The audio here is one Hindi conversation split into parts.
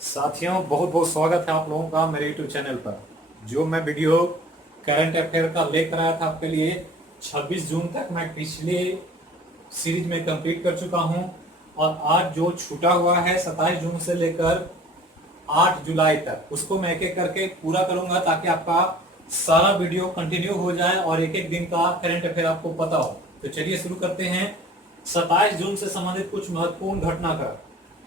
साथियों, बहुत बहुत स्वागत है आप लोगों का मेरे यूट्यूब चैनल पर। जो मैं वीडियो करंट अफेयर का लेकर आया था आपके लिए 26 जून तक मैं पिछले सीरीज में कंप्लीट कर चुका हूं और आज जो छूटा हुआ है 27 जून से लेकर 8 जुलाई तक उसको मैं एक एक करके पूरा करूंगा ताकि आपका सारा वीडियो कंटिन्यू हो जाए और एक एक दिन का करंट अफेयर आपको पता हो। तो चलिए शुरू करते हैं। 27 जून से संबंधित कुछ महत्वपूर्ण घटनाक्रम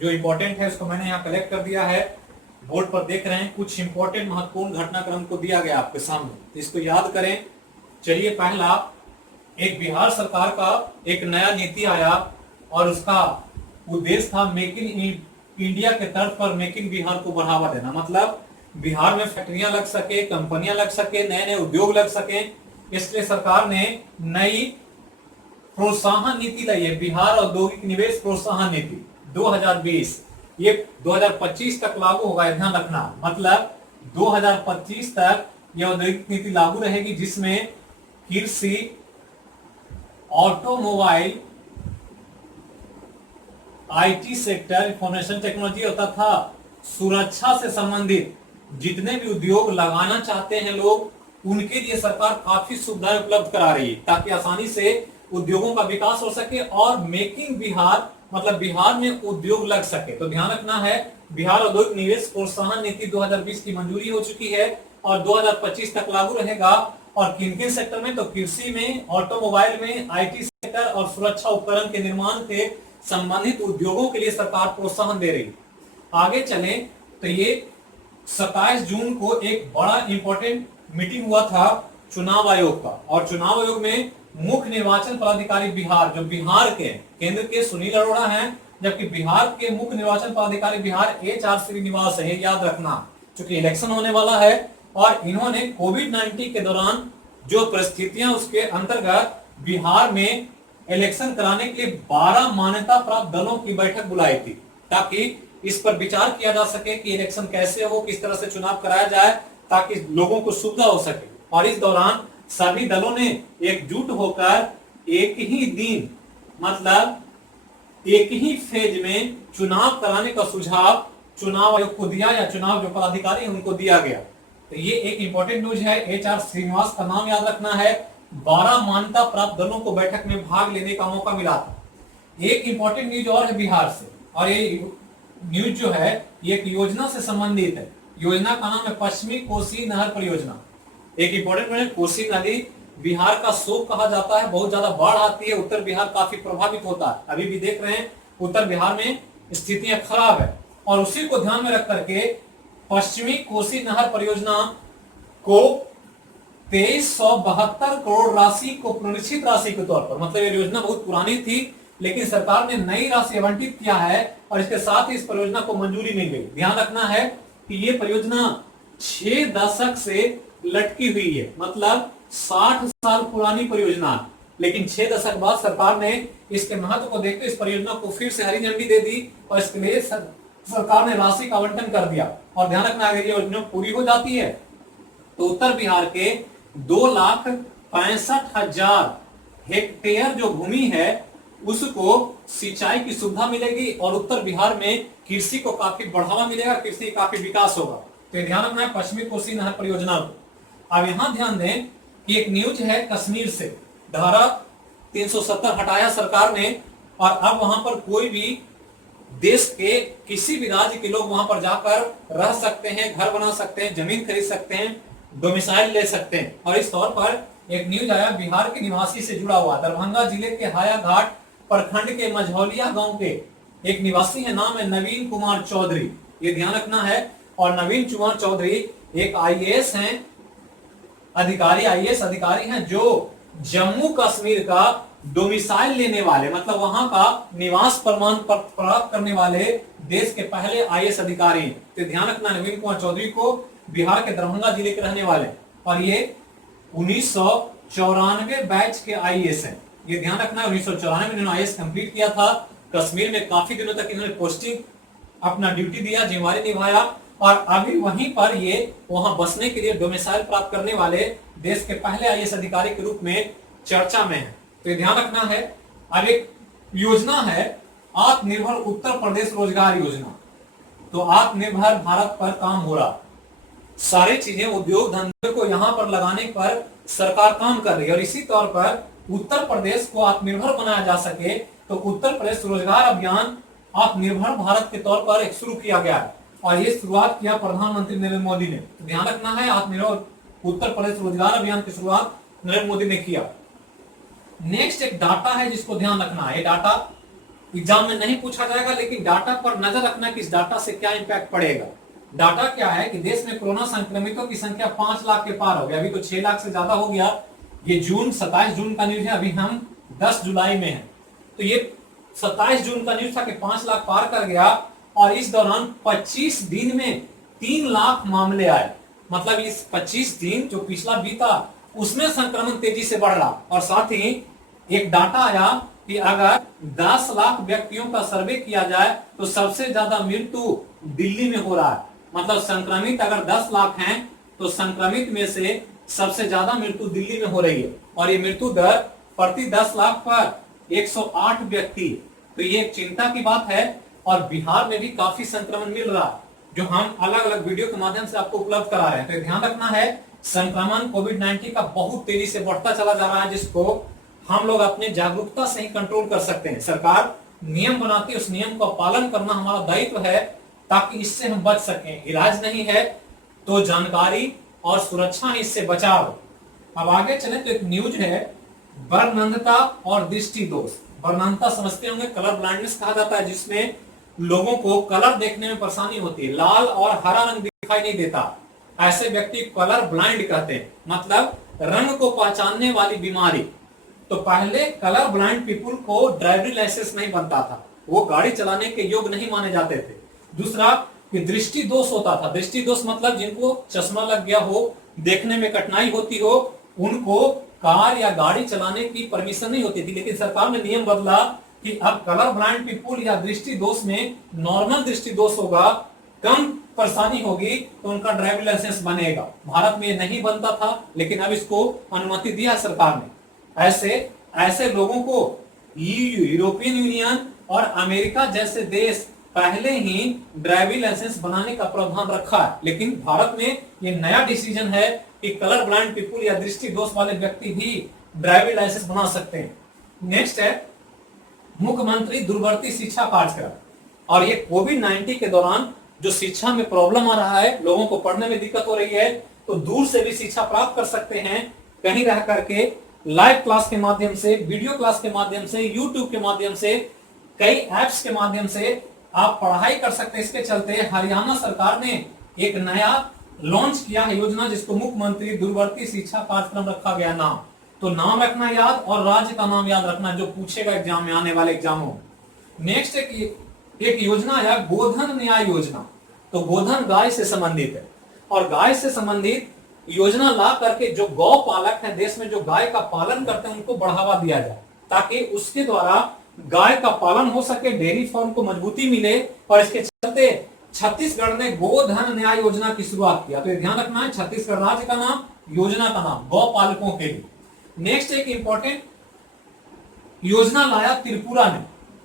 जो इंपॉर्टेंट है उसको मैंने यहाँ कलेक्ट कर दिया है। बोर्ड पर देख रहे हैं, कुछ इंपॉर्टेंट महत्वपूर्ण घटनाक्रम को दिया गया आपके सामने, तो इसको याद करें। चलिए, पहला, एक बिहार सरकार का एक नया नीति आया और उसका उद्देश्य था मेक इन इंडिया के तर्ज पर मेक इन बिहार को बढ़ावा देना। मतलब बिहार में फैक्ट्रियां लग सके, कंपनियां लग सके, नए नए उद्योग लग सके, इसलिए सरकार ने नई प्रोत्साहन नीति लाई है, बिहार औद्योगिक निवेश प्रोत्साहन नीति 2020। ये 2025 तक लागू होगा, ध्यान रखना। मतलब 2025 तक यह औद्योगिक नीति लागू रहेगी जिसमें कृषि, automobile, IT sector, information technology तथा सुरक्षा से संबंधित जितने भी उद्योग लगाना चाहते हैं लोग, उनके लिए सरकार काफी सुविधाएं उपलब्ध करा रही है ताकि आसानी से उद्योगों का विकास हो सके और मेकिंग बिहार मतलब बिहार में उद्योग लग सके। तो ध्यान रखना है, बिहार औद्योगिक निवेश प्रोत्साहन नीति 2020 की मंजूरी हो चुकी है और 2025 तक लागू रहेगा। और किन किन सेक्टर में, तो कृषि में, ऑटोमोबाइल में, आईटी सेक्टर और सुरक्षा उपकरण के निर्माण से संबंधित उद्योगों के लिए सरकार प्रोत्साहन दे रही। आगे चलें तो ये 27 जून को एक बड़ा इंपॉर्टेंट मीटिंग हुआ था चुनाव आयोग का, और चुनाव आयोग में मुख्य निर्वाचन पदाधिकारी बिहार, जो बिहार के केंद्र के सुनील अरोड़ा हैं, जबकि बिहार के मुख्य निर्वाचन पदाधिकारी बिहार एच.आर. श्रीनिवास है। याद रखना, क्योंकि इलेक्शन होने वाला है और इन्होंने कोविड-19 के दौरान जो परिस्थितियां उसके अंतर्गत बिहार में इलेक्शन कराने के लिए 12 मान्यता प्राप्त दलों की बैठक बुलाई थी ताकि इस पर विचार किया जा सके कि इलेक्शन कैसे हो, किस तरह से चुनाव कराया जाए ताकि लोगों को सुविधा हो सके। और इस दौरान सभी दलों ने एकजुट होकर एक ही दिन मतलब एक ही फेज में चुनाव कराने का सुझाव चुनाव आयोग को दिया या चुनाव जो पदाधिकारी उनको दिया गया। तो ये एक इंपॉर्टेंट न्यूज है। एच.आर. श्रीनिवास का नाम याद रखना है। 12 मान्यता प्राप्त दलों को बैठक में भाग लेने का मौका मिला था। एक इंपॉर्टेंट न्यूज और है बिहार से, और ये न्यूज जो है ये एक योजना से संबंधित है। योजना का नाम है पश्चिमी कोसी नहर परियोजना। एक इंपॉर्टेंट है, कोसी नदी बिहार का शोक कहा जाता है। बहुत ज्यादा बाढ़ आती है, उत्तर बिहार काफी प्रभावित होता है। अभी भी देख रहे हैं उत्तर बिहार में स्थितियां खराब है, और उसी को ध्यान में रख करके पश्चिमी कोसी नहर परियोजना को 2372 करोड़ राशि को पुनरीक्षित राशि के तौर पर, मतलब ये योजना बहुत पुरानी थी लेकिन सरकार ने नई राशि आवंटित किया है और इसके साथ ही इस परियोजना को मंजूरी मिल गई। ध्यान रखना है कि ये परियोजना 6 दशक से लटकी हुई है, मतलब 60 साल पुरानी परियोजना, लेकिन 6 दशक बाद सरकार ने इसके महत्व को देखते इस परियोजना को फिर से हरी झंडी दे दी और इसके लिए सरकार ने राशि का आवंटन कर दिया। और ध्यान रखना, अगर ये योजना पूरी हो जाती है तो उत्तर बिहार के 2,65,000 हेक्टेयर जो भूमि है उसको सिंचाई की सुविधा मिलेगी और उत्तर बिहार में कृषि को काफी बढ़ावा मिलेगा, कृषि काफी विकास होगा। तो ध्यान रखना है पश्चिमी कोसी नहर परियोजना को। अब यहां ध्यान दें कि एक न्यूज है कश्मीर से, धारा 370 हटाया सरकार ने और अब वहां पर कोई भी देश के किसी भी राज्य के लोग वहां पर जाकर रह सकते हैं, घर बना सकते हैं, जमीन खरीद सकते हैं, डोमिसाइल ले सकते हैं। और इस तौर पर एक न्यूज आया बिहार के निवासी से जुड़ा हुआ, दरभंगा जिले के हायाघाट प्रखंड के मझौलिया गांव के एक निवासी है, नाम है नवीन कुमार चौधरी। ये ध्यान रखना है। और नवीन कुमार चौधरी एक आईएएस हैं अधिकारी, आईएएस अधिकारी हैं जो जम्मू कश्मीर का डोमिसाइल लेने वाले, मतलब वहां का निवास प्रमाण पत्र प्राप्त करने वाले देश के पहले आईएएस अधिकारी हैं। तो ध्यान रखना, नवीन कुमार चौधरी को बिहार के दरभंगा जिले के रहने वाले, और ये 1994 बैच के आईएएस हैं। ये ध्यान रखना, 1994 में इन्होंने आईएएस कंप्लीट किया था। कश्मीर में काफी दिनों तक इन्होंने पोस्टिंग अपना ड्यूटी दिया, जिम्मेवारी निभाया, और अभी वहीं पर ये वहां बसने के लिए डोमिसाइल प्राप्त करने वाले देश के पहले आईएएस अधिकारी के रूप में चर्चा में है। तो ये ध्यान रखना है। अब एक योजना है आत्मनिर्भर उत्तर प्रदेश रोजगार योजना। तो आत्मनिर्भर भारत पर काम हो रहा। सारी चीजें उद्योग धंधे को यहाँ पर लगाने पर सरकार काम कर रही है। और इसी तौर पर उत्तर प्रदेश को आत्मनिर्भर बनाया जा सके तो उत्तर प्रदेश रोजगार अभियान आत्मनिर्भर भारत के तौर पर एक शुरू किया गया है और ये शुरुआत किया प्रधानमंत्री नरेंद्र मोदी ने। तो ध्यान रखना है, आत्मनिर्भर उत्तर प्रदेश रोजगार अभियान की शुरुआत नरेंद्र मोदी ने किया। नेक्स्ट एक डाटा है जिसको ध्यान रखना है। ये डाटा एग्जाम में नहीं पूछा जाएगा, लेकिन डाटा पर नजर रखना कि इस डाटा से क्या इंपैक्ट पड़ेगा। डाटा क्या है कि देश में कोरोना संक्रमितों की संख्या 5 लाख के पार हो गया, अभी तो 6 लाख से ज्यादा हो गया। ये 27 जून का न्यूज है, अभी हम 10 जुलाई में है। तो ये 27 जून का न्यूज था कि 5 लाख पार कर गया और इस दौरान 25 दिन में 3 लाख मामले आए। मतलब इस 25 दिन जो पिछला बीता उसमें संक्रमण तेजी से बढ़ रहा। और साथ ही एक डाटा आया कि अगर 10 लाख व्यक्तियों का सर्वे किया जाए तो सबसे ज्यादा मृत्यु दिल्ली में हो रहा है। मतलब संक्रमित अगर 10 लाख हैं तो संक्रमित में से सबसे ज्यादा मृत्यु दिल्ली में हो रही है। और ये मृत्यु दर प्रति 10 लाख पर 108 व्यक्ति। तो ये एक चिंता की बात है। और बिहार में भी काफी संक्रमण मिल रहा है जो हम अलग अलग वीडियो के माध्यम से आपको उपलब्ध करा रहे हैं। तो ध्यान रखना है, संक्रमण कोविड-19 का बहुत तेजी से बढ़ता चला जा रहा है, जिसको हम लोग अपने जागरूकता से ही कंट्रोल कर सकते हैं। सरकार नियम बनाती है, उस नियम का पालन करना हमारा दायित्व है ताकि इससे हम बच सकें। इलाज नहीं है तो जानकारी और सुरक्षा ही इससे बचाव। अब आगे चले तो एक न्यूज है, वर्णनता और दृष्टि दोष। वर्णनता समझते होंगे, कलर ब्लाइंडनेस कहा जाता है, जिसमें लोगों को कलर देखने में परेशानी होती है, लाल और हरा रंग दिखाई नहीं देता। ऐसे व्यक्ति कलर ब्लाइंड कहते हैं, मतलब रंग को पहचानने वाली बीमारी। तो पहले कलर ब्लाइंड पीपुल को ड्राइविंग लाइसेंस नहीं बनता था, वो गाड़ी चलाने के योग्य नहीं माने जाते थे। दूसरा कि दृष्टि दोष होता था। दृष्टि दोष मतलब जिनको चश्मा लग गया हो, देखने में कठिनाई होती हो, उनको कार या गाड़ी चलाने की परमिशन नहीं होती थी। लेकिन सरकार ने नियम बदला कि अब कलर ब्लाइंड पीपुल या दृष्टि दोष में नॉर्मल दृष्टि दोष होगा, कम परेशानी होगी तो उनका ड्राइविंग लाइसेंस बनेगा। भारत में ये नहीं बनता था, लेकिन अब इसको अनुमति दिया सरकार ने। ऐसे लोगों को यूरोपियन यूनियन और अमेरिका जैसे देश पहले ही ड्राइविंग लाइसेंस बनाने का प्रावधान रखा है, लेकिन भारत में ये नया डिसीजन है कि कलर ब्लाइंड पीपुल या दृष्टि दोष वाले व्यक्ति भी ड्राइविंग लाइसेंस बना सकते हैं। नेक्स्ट है मुख्यमंत्री दूरवर्ती शिक्षा कार्यक्रम। और ये कोविड-19 के दौरान जो शिक्षा में प्रॉब्लम आ रहा है, लोगों को पढ़ने में दिक्कत हो रही है, तो दूर से भी शिक्षा प्राप्त कर सकते हैं, कहीं रह करके लाइव क्लास के माध्यम से, वीडियो क्लास के माध्यम से, यूट्यूब के माध्यम से, कई एप्स के माध्यम से आप पढ़ाई कर सकते हैं। इसके चलते हरियाणा सरकार ने एक नया लॉन्च किया है योजना, जिसको मुख्यमंत्री दूरवर्ती शिक्षा कार्यक्रम रखा गया नाम। तो नाम रखना याद और राज्य का नाम याद रखना, जो पूछेगा एग्जाम में, आने वाले एग्जामों में। नेक्स्ट एक योजना है गोधन न्याय योजना। तो गोधन गाय से संबंधित है और गाय से संबंधित योजना ला करके जो गौ पालक है देश में, जो गाय का पालन करते हैं, उनको बढ़ावा दिया जाए ताकि उसके द्वारा गाय का पालन हो सके, डेयरी फार्म को मजबूती मिले। और इसके चलते छत्तीसगढ़ ने गोधन न्याय योजना की शुरुआत किया। तो ध्यान रखना है, छत्तीसगढ़ राज्य का नाम, योजना का नाम, गौ पालकों के लिए। नेक्स्ट एक इंपॉर्टेंट योजना लाया त्रिपुरा ने।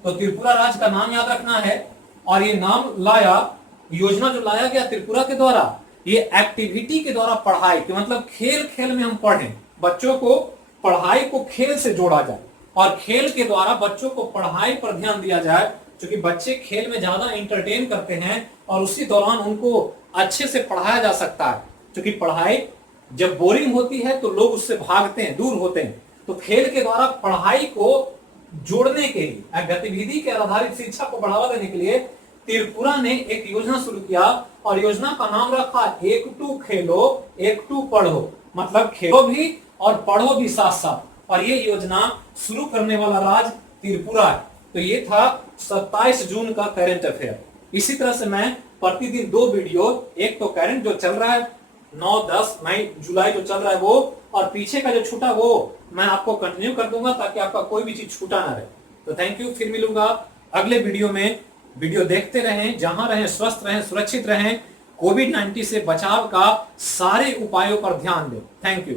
तो त्रिपुरा राज्य का नाम याद रखना है। और ये नाम लाया, योजना जो लाया गया त्रिपुरा के द्वारा, ये एक्टिविटी के द्वारा पढ़ाई के, मतलब खेल खेल में हम पढ़ें, बच्चों को पढ़ाई को खेल से जोड़ा जाए और खेल के द्वारा बच्चों को पढ़ाई पर ध्यान दिया जाए, क्योंकि बच्चे खेल में ज्यादा एंटरटेन करते हैं और उसी दौरान उनको अच्छे से पढ़ाया जा सकता है। क्योंकि पढ़ाई जब बोरिंग होती है तो लोग उससे भागते हैं, दूर होते हैं। तो खेल के द्वारा पढ़ाई को जोड़ने के लिए, गतिविधि के आधारित शिक्षा को बढ़ावा देने के लिए त्रिपुरा ने एक योजना शुरू किया और योजना का नाम रखा 1-2 खेलो 1-2 पढ़ो। मतलब खेलो भी और पढ़ो भी साथ साथ। और ये योजना शुरू करने वाला राज्य त्रिपुरा है। तो ये था 27 जून का करंट अफेयर। इसी तरह से मैं प्रतिदिन 2 वीडियो, एक तो करंट जो चल रहा है 9, 10 मई जुलाई जो चल रहा है वो, और पीछे का जो छूटा वो मैं आपको कंटिन्यू कर दूंगा ताकि आपका कोई भी चीज छूटा ना रहे। तो थैंक यू, फिर मिलूंगा अगले वीडियो में। वीडियो देखते रहें, जहां रहें स्वस्थ रहें, सुरक्षित रहें, कोविड-19 से बचाव का सारे उपायों पर ध्यान दें। Thank you.